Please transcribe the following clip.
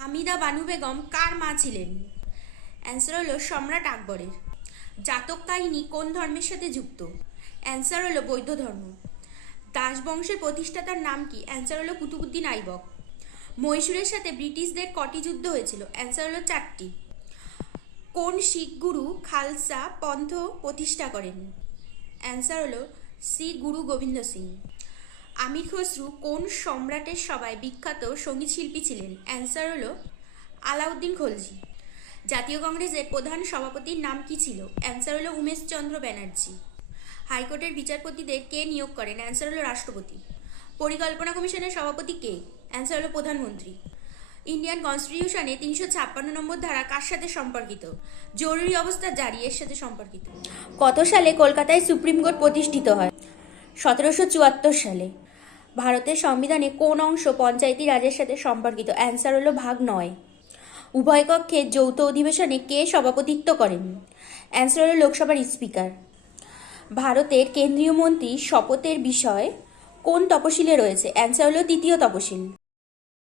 হামিদা বানু বেগম কার মা ছিলেন? অ্যান্সার হলো সম্রাট আকবরের। জাতক কাহিনী কোন ধর্মের সাথে যুক্ত? অ্যান্সার হলো বৌদ্ধ ধর্ম। দাস বংশের প্রতিষ্ঠাতার নাম কি? অ্যান্সার হলো কুতুবুদ্দিন আইবক। মহীশূরের সাথে ব্রিটিশদের কটি যুদ্ধ হয়েছিল? অ্যান্সার হলো 4টি। কোন শিখ গুরু খালসা পন্থ প্রতিষ্ঠা করেন? অ্যান্সার হলো শ্রী গুরু গোবিন্দ সিং। আমির খসরু কোন সম্রাটের সভায় বিখ্যাত সঙ্গীত শিল্পী ছিলেন? অ্যান্সার হলো আলাউদ্দিন খলজি। জাতীয় কংগ্রেসের প্রধান সভাপতির নাম কি ছিল? অ্যান্সার হলো উমেশ চন্দ্র ব্যানার্জি। হাইকোর্টের বিচারপতিদের কে নিয়োগ করেন? অ্যান্সার হলো রাষ্ট্রপতি। পরিকল্পনা কমিশনের সভাপতি কে? অ্যান্সার হলো প্রধানমন্ত্রী। ইন্ডিয়ান কনস্টিটিউশনে 356 নম্বর ধারা কার সাথে সম্পর্কিত? জরুরি অবস্থা জারি এর সাথে সম্পর্কিত। কত সালে কলকাতায় সুপ্রিম কোর্ট প্রতিষ্ঠিত হয়? 1774 সালে। ভারতের সংবিধানে কোন অংশ পঞ্চায়েতি রাজের সাথে সম্পর্কিত? অ্যান্সার হলো ভাগ 9। উভয় কক্ষের যৌথ অধিবেশনে কে সভাপতিত্ব করেন? অ্যান্সার হলো লোকসভার স্পিকার। ভারতের কেন্দ্রীয় মন্ত্রী শপথের বিষয় কোন তপশিলে রয়েছে? অ্যান্সার হলো তৃতীয় তপশিল।